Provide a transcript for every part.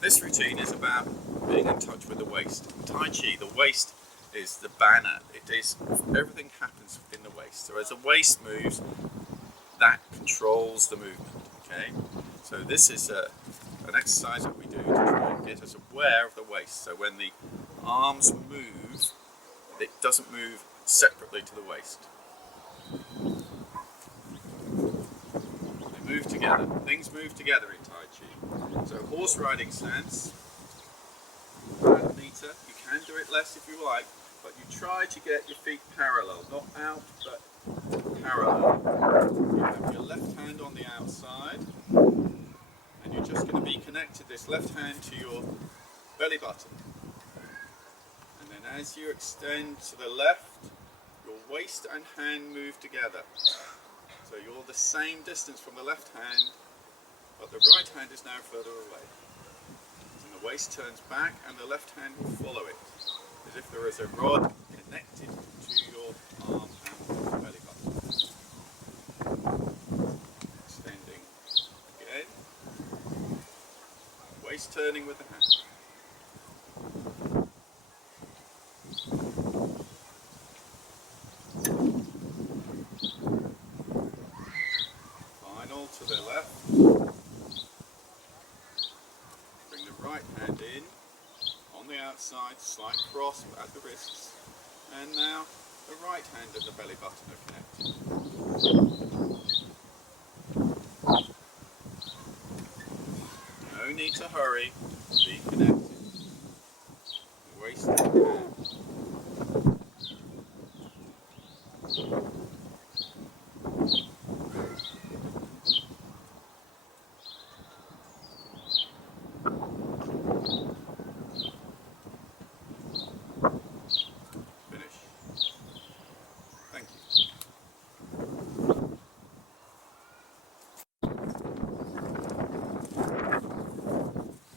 This routine is about being in touch with the waist. In Tai Chi, the waist is the banner. It is, everything happens in the waist. So as the waist moves, that controls the movement. Okay. So this is an exercise that we do to try and get us aware of the waist. So when the arms move, it doesn't move separately to the waist. They move together. Things move together in Tai Chi. So horse riding stance, meter. You can do it less if you like, but you try to get your feet parallel, not out, but parallel. You have your left hand on the outside, and you're just going to be connected, this left hand, to your belly button. And then as you extend to the left, your waist and hand move together. So you're the same distance from the left hand, but the right hand is now further away. And the waist turns back and the left hand will follow it, as if there is a rod connected to your arm and belly button. Extending again. Waist turning with the hand. Final to the left. Bring the right hand in on the outside, slight cross at the wrists, and now the right hand and the belly button are connected. No need to hurry, be connected. Waist and hand.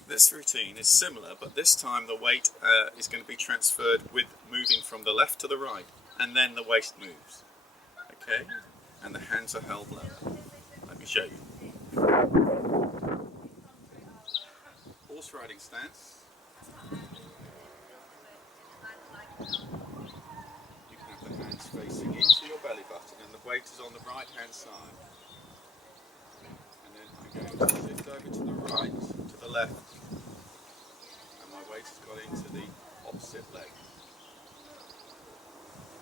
This routine is similar, but this time the weight is going to be transferred with moving from the left to the right, and then the waist moves. Okay? And the hands are held low. Let me show you. Horse riding stance. You can have the hands facing into your belly button, and the weight is on the right hand side. And then I'm going to shift over to the right, to the left. Weight has gone into the opposite leg.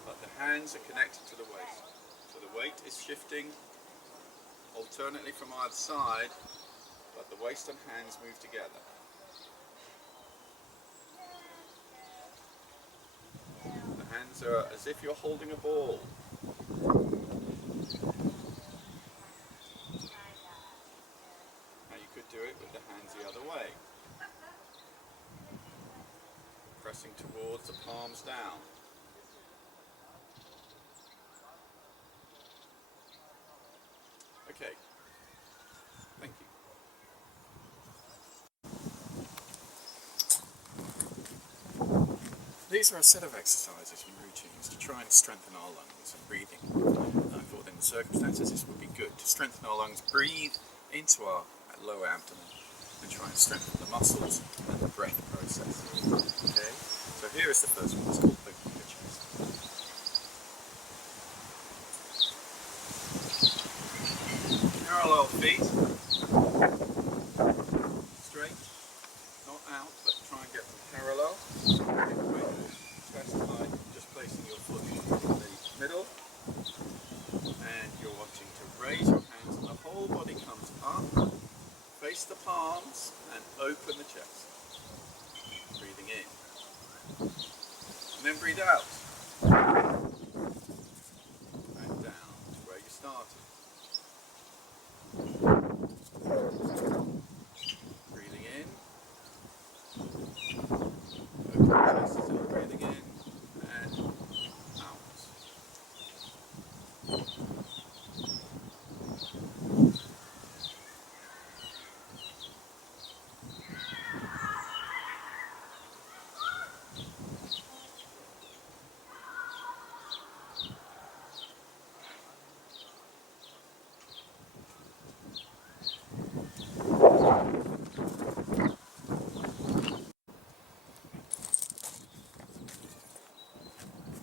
But the hands are connected to the waist. So the weight is shifting alternately from either side, but the waist and hands move together. The hands are as if you're holding a ball. Now you could do it with the hands the other way. Pressing towards the palms down. Okay, thank you. These are a set of exercises and routines to try and strengthen our lungs and breathing. I thought in the circumstances this would be good to strengthen our lungs, breathe into our lower abdomen, and try and strengthen the muscles and the breath process. Okay, so here is the first one. It's called the chest. Parallel feet, straight, not out, but try and get them parallel. Chest height, just placing your foot in the middle, and you're wanting to raise your hands, and the whole body comes up. Face the palms and open the chest. Breathing in. And then breathe out. And down to where you started. Breathing in. Open the chest, still breathing in. And out.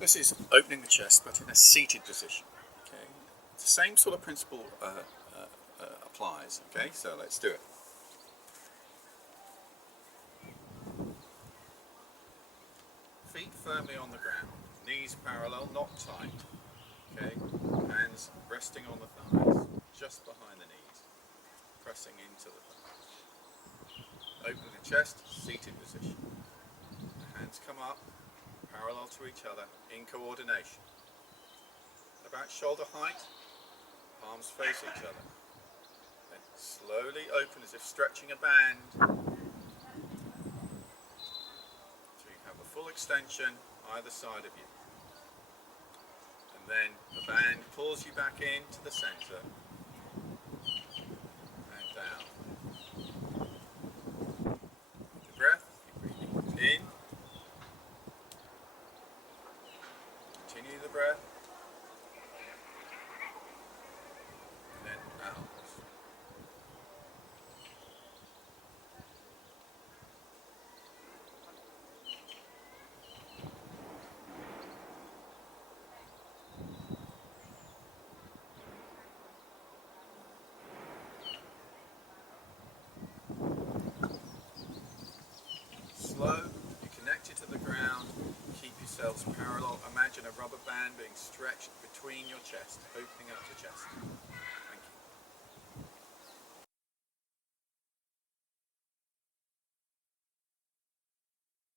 this is opening the chest, but in a seated position. Okay, the same sort of principle applies. Okay, so let's do it. Feet firmly on the ground, knees parallel, not tight. Okay, hands resting on the thighs, just behind the knees, pressing into the thighs. Opening the chest, seated position. The hands come up, parallel to each other, in coordination. About shoulder height, palms face each other. Then slowly open as if stretching a band. So you have a full extension either side of you. And then the band pulls you back into the center and down. The breath, you're breathing in. Continue the breath. And then out. Slow, you're connected to the ground, keep yourselves parallel. Imagine a rubber band being stretched between your chest, opening up the chest.